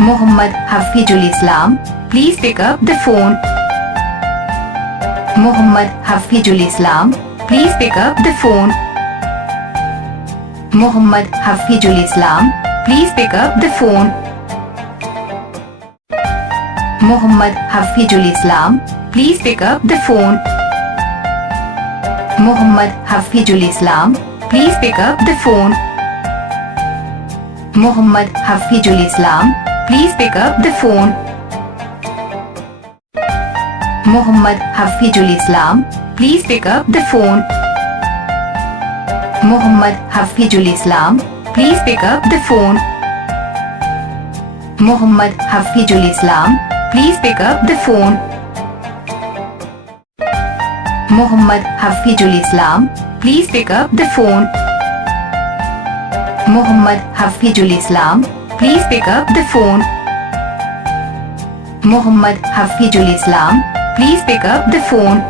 Muhammad Hafizul Islam, please pick up the phone. Muhammad Hafizul Islam, please pick up the phone. Muhammad Hafizul Islam, please pick up the phone. Muhammad Hafizul Islam, please pick up the phone. Muhammad Hafizul Islam, please pick up the phone. Muhammad Hafizul Islam, please pick up the phone. Muhammad Hafizul Islam, please pick up the phone. Muhammad Hafizul Islam, please pick up the phone. Muhammad Hafizul Islam, please pick up the phone. Muhammad Hafizul Islam, please pick up the phone. Muhammad Hafizul Islam, please pick up the phone. Muhammad Hafizul Islam, please pick up the phone.